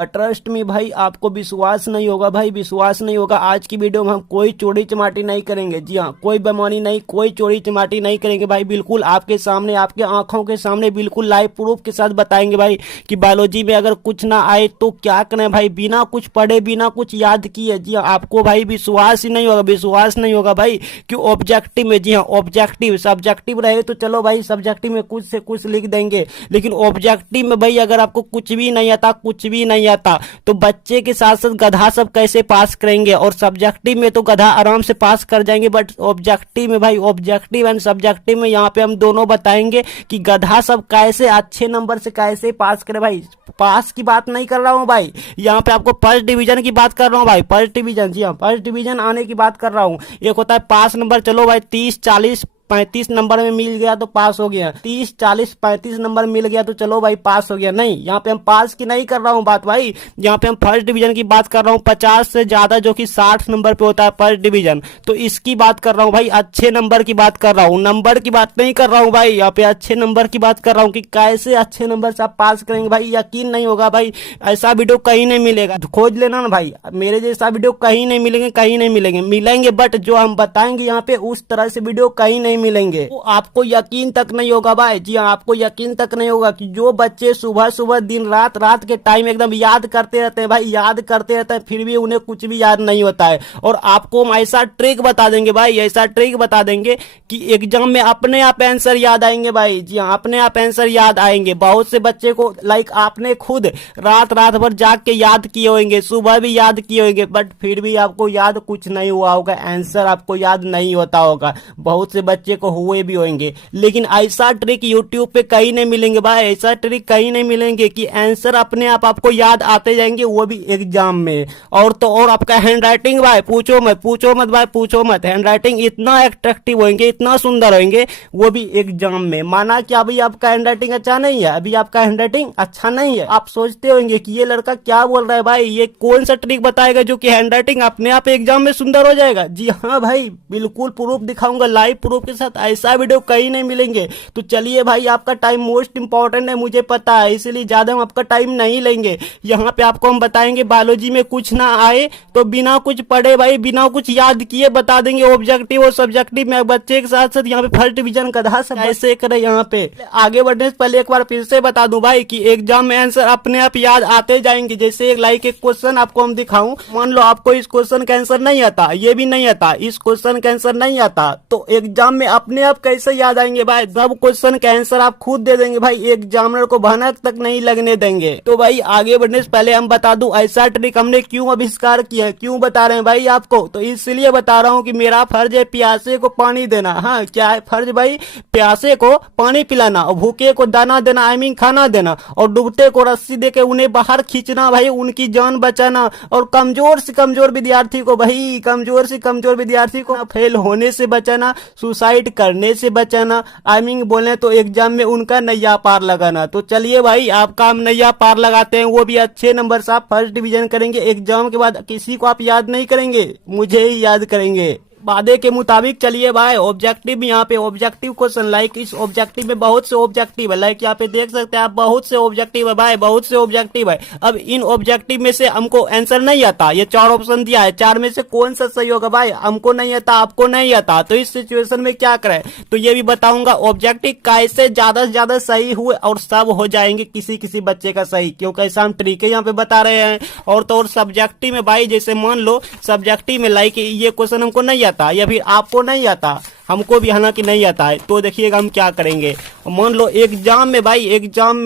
Trust में भाई आपको विश्वास नहीं होगा भाई, विश्वास नहीं होगा। आज की वीडियो में हम कोई चोरी चमाटी नहीं करेंगे। जी हाँ, कोई बेईमानी नहीं, कोई चोरी चमाटी नहीं करेंगे भाई। बिल्कुल आपके सामने, आपके आंखों के सामने बिल्कुल लाइव प्रूफ के साथ बताएंगे भाई कि बायोलॉजी में अगर कुछ ना आए तो क्या करें भाई, बिना कुछ पढ़े बिना कुछ याद किए। जी हाँ, आपको भाई विश्वास ही नहीं होगा, विश्वास नहीं होगा भाई कि ऑब्जेक्टिव में, जी हाँ ऑब्जेक्टिव, सब्जेक्टिव रहे तो चलो भाई सब्जेक्टिव में कुछ से कुछ लिख देंगे, लेकिन ऑब्जेक्टिव में भाई अगर आपको कुछ भी नहीं आता, कुछ भी नहीं आता तो बच्चे के साथ साथ गधा सब कैसे पास करेंगे। और सब्जेक्टिव में तो गधा आराम से पास कर जाएंगे, बट ऑब्जेक्टिव में भाई, ऑब्जेक्टिव एंड सब्जेक्टिव में यहाँ पे हम दोनों बताएंगे कि गधा सब कैसे अच्छे नंबर से कैसे पास करे भाई। पास की बात नहीं कर रहा हूँ भाई, यहाँ पे आपको फर्स्ट डिवीजन की बात कर रहा हूँ भाई, फर्स्ट डिवीजन, जी हाँ फर्स्ट डिवीजन आने की बात कर रहा हूँ। एक होता है पास नंबर, चलो भाई 30 40 35 नंबर में मिल गया तो पास हो गया, 30 40 35 नंबर मिल गया तो चलो भाई पास हो गया। नहीं, यहाँ पे हम पास की नहीं कर रहा हूँ बात भाई, यहाँ पे हम फर्स्ट डिवीजन की बात कर रहा हूँ। 50 से ज्यादा जो कि 60 नंबर पे होता है फर्स्ट डिवीजन, तो इसकी बात कर रहा हूँ भाई, अच्छे नंबर की बात कर रहा हूँ, नंबर की बात नहीं कर रहा हूँ भाई। यहाँ पे अच्छे नंबर की बात कर रहा हूँ कि कैसे अच्छे नंबर से आप पास करेंगे भाई। यकीन नहीं होगा भाई, ऐसा वीडियो कहीं नहीं मिलेगा, खोज लेना ना भाई, मेरे जैसा वीडियो कहीं नहीं मिलेंगे, कहीं नहीं मिलेंगे, मिलेंगे बट जो हम बताएंगे यहाँ पे उस तरह से वीडियो कहीं नहीं मिलेंगे। आपको यकीन तक नहीं होगा भाई, जी हाँ आपको यकीन तक नहीं होगा कि जो बच्चे सुबह सुबह दिन रात रात के टाइम एकदम याद करते रहते हैं भाई, याद करते रहते हैं, फिर भी उन्हें कुछ भी याद नहीं होता है। और आपको हम ऐसा ट्रिक बता देंगे भाई, ऐसा ट्रिक बता देंगे कि एग्जाम में अपने आप आंसर याद आएंगे भाई। जी हाँ, अपने आप आंसर याद आएंगे। बहुत से बच्चे को लाइक आपने खुद रात रात भर जाग के याद किए होंगे, सुबह भी याद किए होंगे, बट फिर भी आपको याद कुछ नहीं हुआ होगा, आंसर आपको याद नहीं होता होगा। बहुत से बच्चे को हुए भी होंगे, लेकिन ऐसा ट्रिक यूट्यूब पे कहीं नहीं मिलेंगे भाई, ऐसा ट्रिक कहीं नहीं मिलेंगे कि आंसर अपने आप आपको याद आते जाएंगे, वो भी एग्जाम में। और तो और आपका हैंड राइटिंग भाई पूछो मत, पूछो मत भाई, पूछो मत, हैंड राइटिंग इतना अट्रैक्टिव होंगे, इतना सुंदर होंगे, वो भी एग्जाम में। माना कि अभी आपका हैंड राइटिंग अच्छा नहीं है, अभी आपका हैंड राइटिंग अच्छा नहीं है, आप सोचते होंगे कि ये लड़का क्या बोल रहा है भाई, ये कौन सा ट्रिक बताएगा जो कि हैंड राइटिंग अपने आप एग्जाम में सुंदर हो जाएगा। जी हाँ भाई, बिल्कुल प्रूफ दिखाऊंगा लाइव प्रूफ के साथ, ऐसा वीडियो कहीं नहीं मिलेंगे। तो चलिए भाई, आपका टाइम मोस्ट इंपॉर्टेंट है, मुझे पता है, इसलिए ज्यादा हम आपका टाइम नहीं लेंगे। यहाँ पे आपको हम बताएंगे बायोलॉजी में कुछ ना आए तो बिना कुछ पढ़े भाई, बिना कुछ याद किए बता देंगे ऑब्जेक्टिव और सब्जेक्टिव में। बच्चे के साथ साथ यहाँ पे फर्स्ट डिवीजन गधा सब ऐसे करे। यहाँ पे आगे बढ़ने से पहले एक बार फिर से बता दूं भाई कि एग्जाम में आंसर अपने आप याद आते जाएंगे। जैसे एक क्वेश्चन आपको हम दिखाऊं, मान लो आपको इस क्वेश्चन का आंसर नहीं आता, ये भी नहीं आता, इस क्वेश्चन का आंसर नहीं आता, तो एग्जाम में अपने आप कैसे याद आएंगे भाई, सब क्वेश्चन का आंसर आप खुद दे देंगे भाई, एग्जामिनर को भनक तक नहीं लगने देंगे। तो भाई आगे बढ़ने से पहले हम बता दूं ऐसा ट्रिक हमने क्यों आविष्कार किया है, क्यों बता रहे हैं भाई आपको, तो इसलिए बता रहा हूं कि मेरा फर्ज है प्यासे को पानी देना। हाँ, क्या है फर्ज भाई, प्यासे को पानी पिलाना, और भूखे को दाना देना, आई मीन खाना देना, और डूबते को रस्सी देके उन्हें बाहर खींचना भाई, उनकी जान बचाना, और कमजोर से कमजोर विद्यार्थी को भाई, कमजोर से कमजोर विद्यार्थी को फेल होने से बचाना, सुसाइड करने से बचाना, आई मीन बोले तो एग्जाम में उनका नैया पार लगाना। तो चलिए भाई, आपका हम नैया पार लगाते हैं, वो भी अच्छे नंबर से आप फर्स्ट डिवीजन करेंगे। एग्जाम के बाद किसी को आप याद नहीं करेंगे, मुझे ही याद करेंगे वादे के मुताबिक। चलिए भाई, ऑब्जेक्टिव यहाँ पे ऑब्जेक्टिव क्वेश्चन, लाइक इस ऑब्जेक्टिव में बहुत से ऑब्जेक्टिव है, लाइक यहाँ पे देख सकते हैं आप, बहुत से ऑब्जेक्टिव है भाई, बहुत से ऑब्जेक्टिव है। अब इन ऑब्जेक्टिव में से हमको आंसर नहीं आता, ये 4 ऑप्शन दिया है, 4 में से कौन सा सही होगा भाई, हमको नहीं आता, आपको नहीं आता, तो इस सिचुएशन में क्या करें, तो ये भी बताऊंगा ऑब्जेक्टिव कैसे ज्यादा से ज्यादा सही हुए और सब हो जाएंगे किसी किसी बच्चे का सही, क्योंकि ऐसा हम तरीके यहाँ पे बता रहे हैं। और तो और सब्जेक्टिव में भाई, जैसे मान लो सब्जेक्टिव में लाइक ये क्वेश्चन हमको नहीं आता, या फिर आपको नहीं आता, हमको भी हालांकि नहीं आता है, तो देखिएगा हम क्या करेंगे। मान लो एग्जाम में भाई, एग्जाम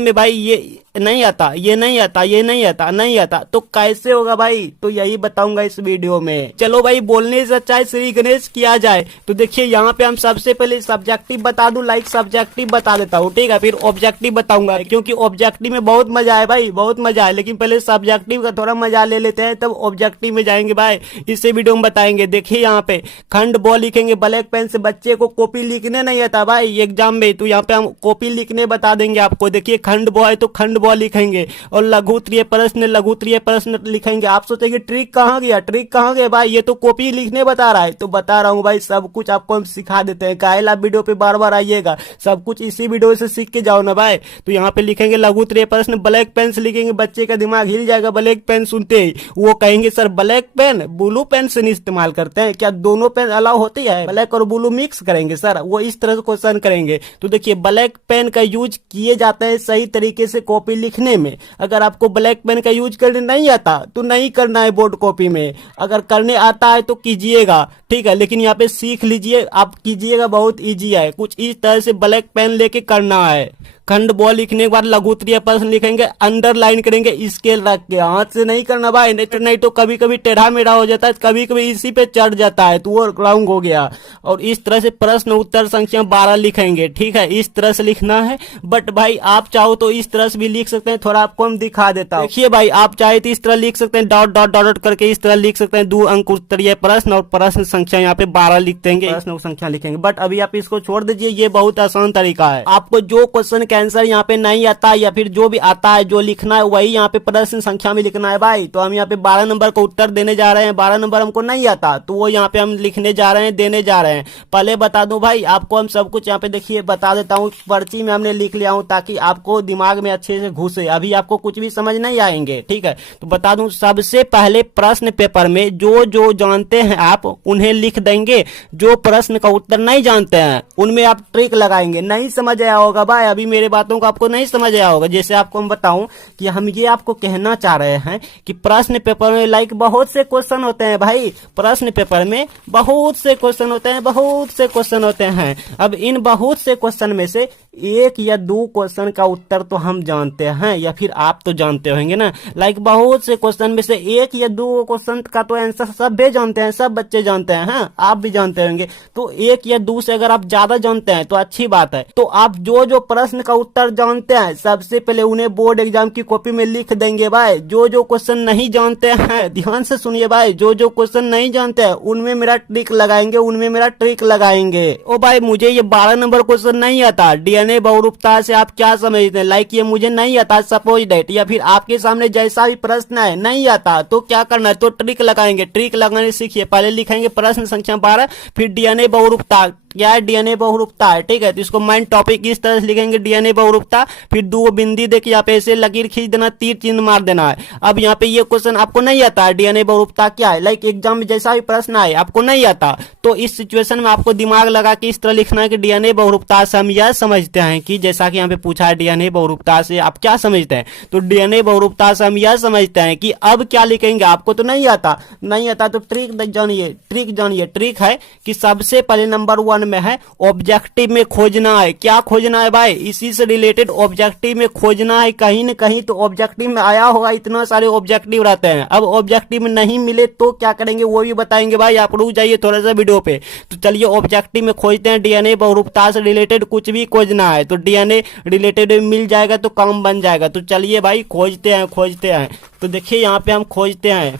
में भाई ये नहीं आता, ये नहीं आता, ये नहीं आता, नहीं आता, तो कैसे होगा भाई, तो यही बताऊंगा इस वीडियो में। चलो भाई, बोलने से अच्छा है श्री गणेश किया जाए। तो देखिए यहाँ पे हम सबसे पहले सब्जेक्टिव बता दूं, लाइक सब्जेक्टिव बता देता हूँ, ठीक है, फिर ऑब्जेक्टिव बताऊंगा, क्योंकि ऑब्जेक्टिव में बहुत मजा है भाई, बहुत मजा है, लेकिन पहले सब्जेक्टिव का थोड़ा मजा ले लेते हैं, तब ऑब्जेक्टिव में जाएंगे भाई, इससे वीडियो में बताएंगे। देखिए यहाँ पे खंड ब लिखेंगे ब्लैक पेन से, बच्चे को कॉपी लिखने नहीं आता भाई एग्जाम में, तो यहाँ पे हम कॉपी लिखने बता देंगे आपको। देखिए खंड ब है तो खंड ब लिखेंगे और लघु तृतीय प्रश्न लिखेंगे। आप सोचेंगे ट्रिक कहाँ गया भाई, ये तो कॉपी लिखने बता रहा है। तो बता रहा हूँ भाई, सब कुछ आपको हम सिखा देते हैं। काहे आप वीडियो पे बार बार आइएगा, सब कुछ इसी वीडियो से सीख के जाओ ना भाई। तो यहाँ पे लिखेंगे लघु तृतीय प्रश्न, ब्लैक पेन से लिखेंगे, बच्चे का दिमाग हिल जाएगा ब्लैक पेन सुनते ही। वो कहेंगे sir black pen blue pen से नहीं इस्तेमाल करते हैं क्या, दोनों पेन अलाउ होती है, ब्लैक और ब्लू मिक्स करेंगे सर, वो इस तरह से क्वेश्चन करेंगे। तो देखिए ब्लैक पेन का यूज किए जाते हैं सही तरीके से कॉपी लिखने में। अगर आपको ब्लैक पेन का यूज करने नहीं आता तो नहीं करना है बोर्ड कॉपी में, अगर करने आता है तो कीजिएगा, ठीक है। लेकिन यहाँ पे सीख लीजिए, आप कीजिएगा, बहुत इजी है। कुछ इस तरह से ब्लैक पेन लेके करना है। खंड ब लिखने के बाद लघु तृतीय प्रश्न लिखेंगे, अंडरलाइन करेंगे स्केल रख के, हाथ से नहीं करना भाई, नहीं तो कभी कभी टेढ़ा मेढ़ा हो जाता है, कभी कभी इसी पे चढ़ जाता है तो वो रॉन्ग हो गया। और इस तरह से प्रश्न उत्तर संख्या 12 लिखेंगे, ठीक है, इस तरह से लिखना है। बट भाई आप चाहो तो इस तरह से भी लिख सकते हैं, थोड़ा आपको हम दिखा देता हूँ। देखिए भाई आप चाहे तो इस तरह लिख सकते हैं, डॉट डॉट डॉट करके इस तरह लिख सकते हैं, 2 अंक उत्तरीय प्रश्न और प्रश्न संख्या यहाँ पे 12 लिख देंगे, प्रश्न संख्या लिखेंगे। बट अभी आप इसको छोड़ दीजिए, ये बहुत आसान तरीका है। आपको जो क्वेश्चन का आंसर यहाँ पे नहीं आता या फिर जो भी आता है जो लिखना है वही यहाँ पे प्रश्न संख्या में लिखना है भाई। तो हम यहाँ पे 12 नंबर को उत्तर देने जा रहे हैं, 12 नंबर हमको नहीं आता तो वो यहाँ पे हम लिखने जा रहे हैं, देने जा रहे हैं। पहले बता दूं भाई आपको, हम सब कुछ यहाँ पे देखिए बता देता हूँ, पर्ची में हमने लिख लिया हूँ ताकि आपको दिमाग में अच्छे से घुसे। अभी आपको कुछ भी समझ नहीं आएंगे, ठीक है। तो बता दूं, सबसे पहले प्रश्न पेपर में जो जो जानते हैं आप उन्हें लिख देंगे, जो प्रश्न का उत्तर नहीं जानते हैं उनमें आप ट्रिक लगाएंगे। नहीं समझ आया होगा भाई, अभी मेरे बातों को आपको नहीं समझ आया होगा। जैसे आपको हम बताऊं कि हम ये आपको कहना चाह रहे हैं कि प्रश्न पेपर में लाइक बहुत से क्वेश्चन होते हैं भाई, प्रश्न पेपर में बहुत से क्वेश्चन होते हैं। अब इन बहुत से क्वेश्चन में से 1 या 2 क्वेश्चन का उत्तर तो हम जानते हैं या फिर आप तो जानते होंगे ना। लाइक बहुत से क्वेश्चन में से 1 या 2 क्वेश्चन का तो आंसर सब भी जानते हैं, सब बच्चे जानते हैं, हाँ आप भी जानते होंगे। तो 1 या 2 से अगर आप ज्यादा जानते हैं तो अच्छी बात है। तो आप जो जो प्रश्न का उत्तर जानते हैं सबसे पहले उन्हें बोर्ड एग्जाम की कॉपी में लिख देंगे भाई। जो जो क्वेश्चन नहीं जानते हैं, ध्यान से सुनिए भाई, जो जो क्वेश्चन नहीं जानते हैं उनमें मेरा ट्रिक लगाएंगे, ओ भाई मुझे ये 12 नंबर क्वेश्चन नहीं आता, डीएनए बहुरूपता से आप क्या समझते हैं, लाइक ये मुझे नहीं आता सपोज डेट, या फिर आपके सामने जैसा भी प्रश्न है नहीं आता तो क्या करना है, तो ट्रिक लगाएंगे। ट्रिक लगाने सीखिए, पहले लिखेंगे प्रश्न संख्या 12, फिर डीएनए बहुरूपता क्या है, डीएनए बहुरूपता है, ठीक है। तो इसको मेन टॉपिक इस तरह से लिखेंगे, डीएनए बहुरूपता, फिर 2 बिंदी देखिए यहाँ पे ऐसे लकीर खींच देना, तीर चिन्ह मार देना है। अब यहाँ पे ये क्वेश्चन आपको नहीं आता है, डीएनए बहुरूपता क्या है, लाइक एग्जाम में जैसा भी प्रश्न आए आपको नहीं आता तो इस सिचुएशन में आपको दिमाग लगा के इस तरह लिखना है कि डीएनए बहुरूपता से हम यह समझते हैं कि, जैसा कि यहाँ पे पूछा है डीएनए बहुरूपता से आप क्या समझते हैं, तो डीएनए बहुरूपता से हम यह समझते हैं कि अब क्या लिखेंगे, आपको तो नहीं आता तो ट्रिक जानिए। ट्रिक है कि सबसे पहले नंबर 1 में है ऑब्जेक्टिव में खोजना है। क्या खोजना है भाई, इसी से रिलेटेड ऑब्जेक्टिव में खोजना है, कहीं न कहीं तो ऑब्जेक्टिव में आया होगा, इतना सारे ऑब्जेक्टिव रहते हैं। अब ऑब्जेक्टिव में नहीं मिले तो क्या करेंगे वो भी बताएंगे भाई, आप रुक जाइए थोड़ा सा वीडियो पे। तो चलिए ऑब्जेक्टिव में खोजते हैं, डीएनए बहुरूपता से रिलेटेड कुछ भी खोजना है तो डीएनए रिलेटेड मिल जाएगा तो काम बन जाएगा। तो चलिए भाई खोजते हैं। तो देखिए यहाँ पे हम खोजते हैं,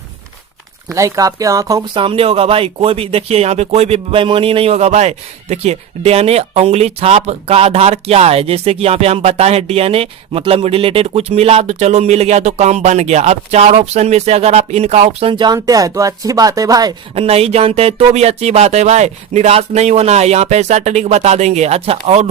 लाइक आपके आंखों के सामने होगा भाई, कोई भी देखिए यहाँ पे कोई भी बेईमानी नहीं होगा भाई। देखिए डीएनए उंगली छाप का आधार क्या है, जैसे कि यहाँ पे हम बताए हैं डीएनए मतलब रिलेटेड कुछ मिला तो चलो मिल गया तो काम बन गया। अब 4 ऑप्शन में से अगर आप इनका ऑप्शन जानते हैं तो अच्छी बात है भाई, नहीं जानते हैं तो भी अच्छी बात है भाई, निराश नहीं होना है। यहाँ पे ऐसा ट्रिक बता देंगे, अच्छा और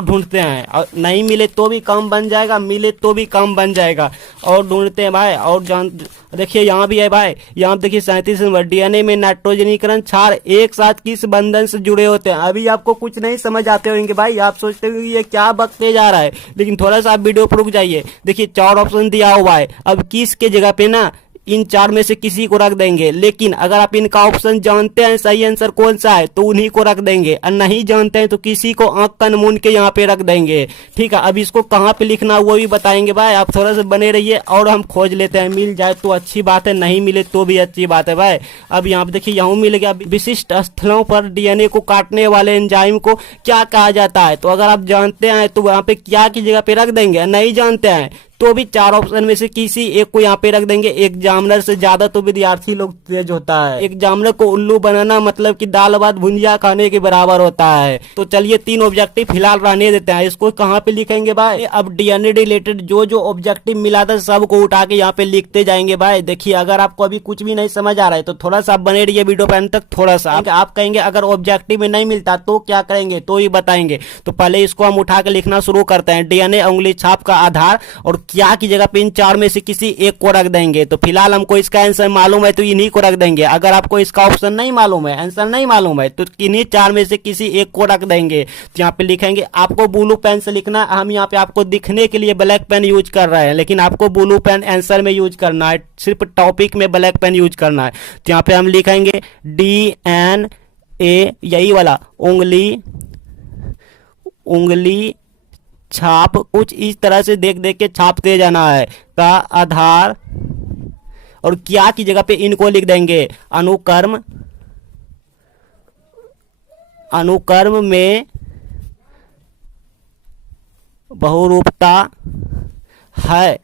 ढूंढते हैं, और नहीं मिले तो भी काम बन जाएगा, मिले तो भी काम बन जाएगा, और ढूंढते हैं भाई। और देखिए यहाँ भी है भाई, यहाँ देखिए 37 नंबर, डीएनए में नाइट्रोजनीकरण क्षार एक साथ किस बंधन से जुड़े होते हैं। अभी आपको कुछ नहीं समझ आते होंगे भाई, आप सोचते हो ये क्या बकते जा रहा है, लेकिन थोड़ा सा आप वीडियो पर रुक जाइए। देखिए 4 ऑप्शन दिया हुआ है, अब किस के जगह पे ना इन 4 में से किसी को रख देंगे, लेकिन अगर आप इनका ऑप्शन जानते हैं सही आंसर कौन सा है तो उन्हीं को रख देंगे, और नहीं जानते हैं तो किसी को आंख कान मूंद के यहाँ पे रख देंगे, ठीक है। अब इसको कहाँ पे लिखना वो भी बताएंगे भाई, आप थोड़ा सा बने रहिए और हम खोज लेते हैं, मिल जाए तो अच्छी बात है, नहीं मिले तो भी अच्छी बात है भाई। अब यहाँ पे देखिए यहाँ मिल गया, विशिष्ट स्थलों पर डीएनए को काटने वाले एंजाइम को क्या कहा जाता है। तो अगर आप जानते हैं तो वहाँ पे क्या की जगह पे रख देंगे, नहीं जानते हैं तो भी चार ऑप्शन में से किसी एक को यहाँ पे रख देंगे। एग्जामिनर से ज्यादा तो विद्यार्थी लोग तेज होता है। एग्जामिनर को उल्लू बनाना मतलब कि दाल भात भुंजिया खाने के बराबर होता है। तो चलिए 3 ऑब्जेक्टिव फिलहाल रहने देते हैं। इसको कहाँ पे लिखेंगे भाई? अब डीएनए रिलेटेड जो जो ऑब्जेक्टिव मिला था सबको उठा के यहाँ पे लिखते जाएंगे भाई। देखिए अगर आपको अभी कुछ भी नहीं समझ आ रहा है तो थोड़ा सा बने रहिए वीडियो पे अंत तक। थोड़ा सा आप कहेंगे अगर ऑब्जेक्टिव में नहीं मिलता तो क्या करेंगे, तो ही बताएंगे। तो पहले इसको हम उठा के लिखना शुरू करते हैं। डीएनए उंगली छाप का आधार और क्या की जगह पे इन 4 में से किसी एक को रख देंगे। तो फिलहाल हमको इसका आंसर मालूम है तो इन्हीं को रख देंगे। अगर आपको इसका ऑप्शन नहीं मालूम है, आंसर नहीं मालूम है, तो इन्हीं 4 में से किसी एक को रख देंगे। तो यहाँ पे लिखेंगे। आपको ब्लू पेन से लिखना, हम यहाँ पे आपको दिखने के लिए ब्लैक पेन यूज कर रहे हैं, लेकिन आपको ब्लू पेन आंसर में यूज करना है, सिर्फ टॉपिक में ब्लैक पेन यूज करना है। तो यहाँ पे हम लिखेंगे DNA, यही वाला उंगली छाप, कुछ इस तरह से देख देख के छापते जाना है, का आधार और क्या की जगह पे इनको लिख देंगे। अनुक्रम में बहुरूपता है,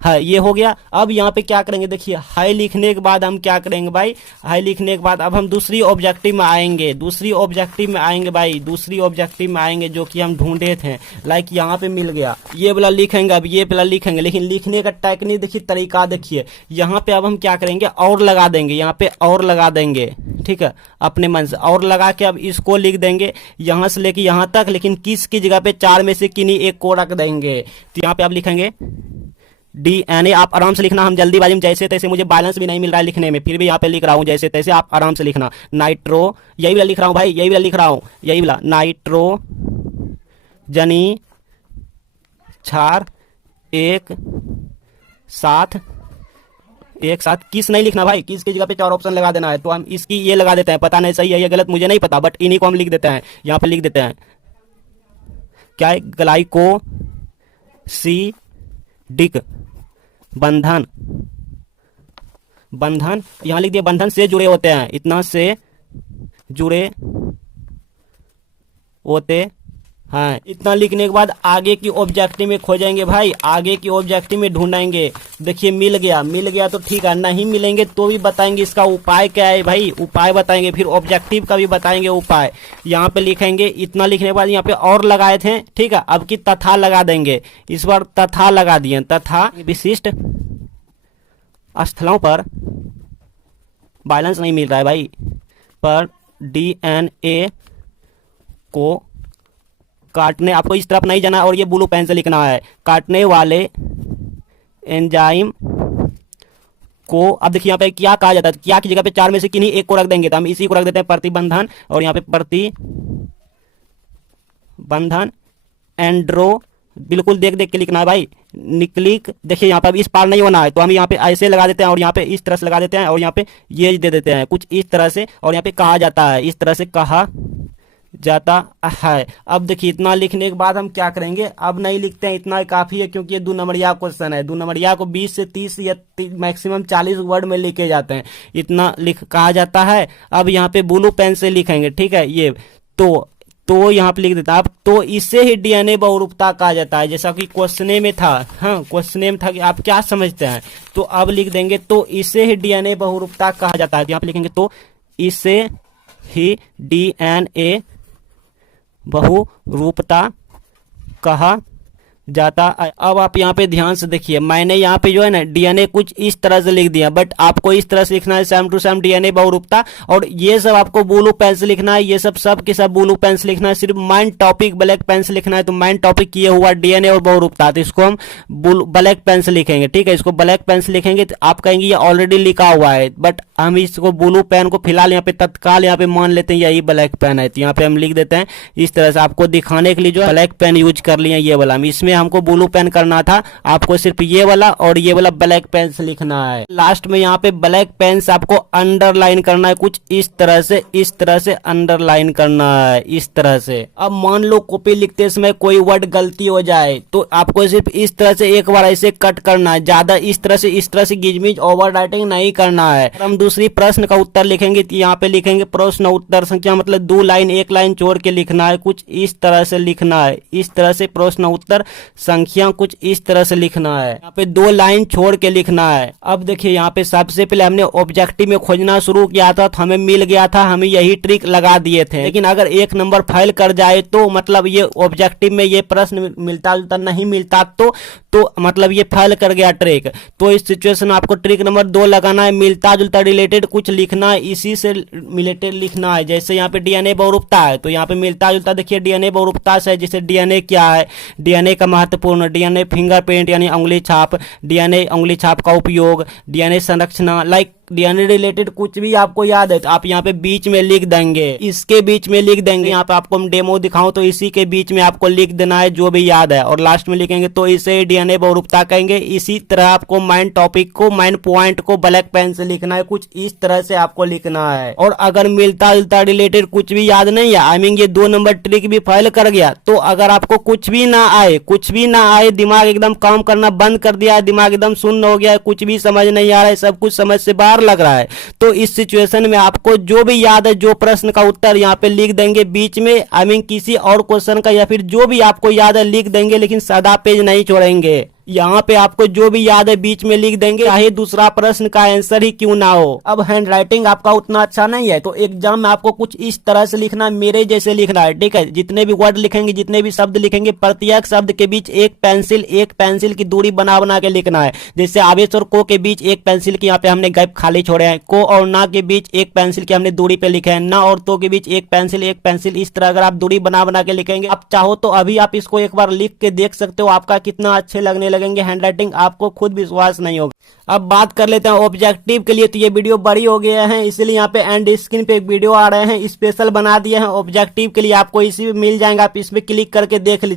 ये हो गया। अब यहाँ पे क्या करेंगे, देखिए है लिखने के बाद हम क्या करेंगे भाई? है लिखने के बाद अब हम दूसरी ऑब्जेक्टिव में आएंगे। दूसरी ऑब्जेक्टिव में आएंगे जो कि हम ढूंढे थे। लाइक यहाँ पे मिल गया, ये वाला लिखेंगे। अब ये वाला लिखेंगे, लेकिन लिखने का टेक्निक देखिए, तरीका देखिए। यहाँ पे अब हम क्या करेंगे, और लगा देंगे। यहाँ पे और लगा देंगे, ठीक है, अपने मन से और लगा के अब इसको लिख देंगे यहाँ से लेके यहाँ तक, लेकिन किस की जगह पे 4 में से किन्हीं एक को रख देंगे। तो यहाँ पे आप लिखेंगे DNA। आप आराम से लिखना, हम जल्दीबाजी में जैसे तैसे, मुझे बैलेंस भी नहीं मिल रहा है लिखने में, फिर भी यहाँ पे लिख रहा हूँ जैसे तैसे, आप आराम से लिखना। नाइट्रो, यही वाला लिख रहा हूँ भाई, यही वाला लिख रहा हूँ, यही वाला नाइट्रोजनी क्षार एक साथ। किस नहीं लिखना भाई, किस की जगह पे 4 ऑप्शन लगा देना है। तो हम इसकी ये लगा देते हैं, पता नहीं सही है या गलत मुझे नहीं पता, बट इन्हीं को हम लिख देते हैं। यहाँ पे लिख देते हैं क्या है, ग्लाइकोसिडिक बंधन। यहां लिख दिया, बंधन से जुड़े होते हैं, इतना से जुड़े होते हैं। इतना लिखने के बाद आगे की ऑब्जेक्टिव में खोजेंगे भाई, आगे की ऑब्जेक्टिव में ढूंढेंगे। देखिए मिल गया तो ठीक है, नहीं मिलेंगे तो भी बताएंगे इसका उपाय क्या है भाई, उपाय बताएंगे, फिर ऑब्जेक्टिव का भी बताएंगे उपाय। यहाँ पे लिखेंगे। इतना लिखने के बाद यहाँ पे और लगाए थे, ठीक है, अब की तथा लगा देंगे। इस बार तथा लगा दिए, तथा विशिष्ट स्थलों पर बैलेंस नहीं मिल रहा है भाई, पर DNA को काटने, आपको इस तरफ नहीं जाना और ये ब्लू पेन से लिखना है, काटने वाले एंजाइम को। अब देखिए यहाँ पे क्या कहा जाता है, क्या की जगह पे 4 में से किन्हीं एक को रख देंगे। तो हम इसी को रख देते हैं, प्रतिबंधन, और यहाँ पे प्रतिबंधन एंड्रो, बिल्कुल देख देख के लिखना है भाई। निक्लिक, देखिए यहाँ पे अब इस पार नहीं होना है, तो हम यहाँ पे ऐसे लगा देते हैं और यहाँ पे इस तरह से लगा देते हैं और यहाँ पे ये दे देते हैं कुछ इस तरह से, और यहाँ पे कहा जाता है, इस तरह से कहा जाता है। अब देखिए इतना लिखने के बाद हम क्या करेंगे, अब नहीं लिखते हैं, इतना काफी है, क्योंकि ये 2 नंबरिया क्वेश्चन है। 2 नंबरिया को 20 से 30 या मैक्सिमम 40 वर्ड में लिखे जाते हैं, इतना लिख कहा जाता है। अब यहाँ पे ब्लू पेन से लिखेंगे, ठीक है, ये तो यहाँ पे लिख देता है। अब तो इससे ही DNA बहुरूपता कहा जाता है, जैसा कि क्वेश्चन में था। हाँ, क्वेश्चन में था कि आप क्या समझते हैं, तो अब लिख देंगे तो इससे ही DNA बहुरूपता कहा जाता है। यहाँ पे लिखेंगे तो इससे ही DNA बहुरूपता कहा जाता है। अब आप यहाँ पे ध्यान से देखिए, मैंने यहाँ पे जो है ना DNA कुछ इस तरह से लिख दिया, बट आपको इस तरह से लिखना है, सेम टू सेम DNA बहुरूपता, और ये सब आपको ब्लू पेन से लिखना है, ये सब के सब ब्लू पेन से लिखना है। सिर्फ मेन टॉपिक ब्लैक पेन से लिखना है। तो मेन टॉपिक ये हुआ DNA और बहुरूपता, तो इसको हम ब्लैक पेन से लिखेंगे, ठीक है, इसको ब्लैक पेन से लिखेंगे। तो आप कहेंगे ये ऑलरेडी लिखा हुआ है, बट हम इसको ब्लू पेन को फिलहाल यहाँ पे तत्काल यहाँ पे मान लेते हैं यही ब्लैक पेन है। तो यहाँ पे हम लिख देते हैं इस तरह से, आपको दिखाने के लिए जो ब्लैक पेन यूज कर लिया ये वाला। इसमें हमको ब्लू पेन करना था, आपको सिर्फ ये वाला और ये वाला ब्लैक पेन से लिखना है। लास्ट में यहाँ पे ब्लैक पेन से आपको अंडरलाइन करना है, कुछ इस तरह से अंडरलाइन करना है, इस तरह से। अब मान लो कॉपी लिखते समय कोई वर्ड गलती हो जाए, तो आपको सिर्फ इस तरह से एक बार ऐसे कट करना है, ज्यादा इस तरह से गिजमिज ओवर राइटिंग नहीं करना है। हम दूसरी प्रश्न का उत्तर लिखेंगे, तो यहाँ पे लिखेंगे प्रश्न उत्तर संख्या, मतलब 2 लाइन 1 लाइन छोड़ के लिखना है, कुछ इस तरह से लिखना है, इस तरह से प्रश्न उत्तर संख्या कुछ इस तरह से लिखना है, यहाँ पे 2 लाइन छोड़ के लिखना है। अब देखिए यहाँ पे सबसे पहले हमने ऑब्जेक्टिव में खोजना शुरू किया था तो हमें मिल गया था, हमें यही ट्रिक लगा दिए थे। लेकिन अगर एक नंबर फेल कर जाए तो मतलब ये ऑब्जेक्टिव में ये प्रश्न मिलता जुलता नहीं मिलता तो मतलब ये फेल कर गया ट्रिक। तो इस सिचुएशन में आपको ट्रिक नंबर 2 लगाना है, मिलता जुलता रिलेटेड कुछ लिखना है, इसी से रिलेटेड लिखना है। जैसे यहाँ पे डीएनए बहुरूपता है तो यहाँ पे मिलता जुलता देखिए डीएनए बहुरूपता से, जैसे डीएनए क्या है, डीएनए का महत्वपूर्ण, डीएनए फिंगरप्रिंट यानी उंगली छाप, डीएनए उंगली छाप का उपयोग, डीएनए संरचना, लाइक डीएनए रिलेटेड कुछ भी आपको याद है तो आप यहाँ पे बीच में लिख देंगे, इसके बीच में लिख देंगे। यहाँ पे आपको हम डेमो दिखाऊं तो इसी के बीच में आपको लिख देना है जो भी याद है, और लास्ट में लिखेंगे तो इसे डीएनए बहुरूपता कहेंगे। इसी तरह आपको मेन टॉपिक को, मेन पॉइंट को ब्लैक पेन से लिखना है, कुछ इस तरह से आपको लिखना है। और अगर मिलता जुलता रिलेटेड कुछ भी याद नहीं है, आई मीन ये 2 नंबर ट्रिक भी फेल कर गया, तो अगर आपको कुछ भी ना आए, दिमाग एकदम काम करना बंद कर दिया है, दिमाग एकदम शून्य हो गया है, कुछ भी समझ नहीं आ रहा है, सब कुछ समझ से बाहर लग रहा है, तो इस सिचुएशन में आपको जो भी याद है, जो प्रश्न का उत्तर यहाँ पे लिख देंगे बीच में, आई मीन किसी और क्वेश्चन का या फिर जो भी आपको याद है लिख देंगे, लेकिन सादा पेज नहीं छोड़ेंगे। यहाँ पे आपको जो भी याद है बीच में लिख देंगे, चाहे दूसरा प्रश्न का आंसर ही क्यों ना हो। अब हैंड राइटिंग आपका उतना अच्छा नहीं है तो एग्जाम में आपको कुछ इस तरह से लिखना है, मेरे जैसे लिखना है, ठीक है। जितने भी वर्ड लिखेंगे, जितने भी शब्द लिखेंगे, प्रत्येक शब्द के बीच एक पेंसिल की दूरी बना बना के लिखना है। जैसे आवेश और को के बीच एक पेंसिल की यहाँ पे हमने गैप खाली छोड़े हैं, को और ना के बीच एक पेंसिल की हमने दूरी पे लिखे हैं, ना और तो के बीच एक पेंसिल, इस तरह अगर आप दूरी बना बना के लिखेंगे, आप चाहो तो अभी आप इसको एक बार लिख के देख सकते हो, आपका कितना अच्छे लगने लगेंगे हैंडराइटिंग, आपको खुद विश्वास नहीं होगा। अब बात कर लेते हैं ऑब्जेक्टिव के लिए, तो ये वीडियो बड़ी हो गया है, इसलिए यहाँ पे एंड स्क्रीन पे एक वीडियो आ रहे हैं, स्पेशल बना दिए हैं ऑब्जेक्टिव के लिए, आपको इसी में मिल जाएगा, आप इसमें क्लिक करके देख लीजिए।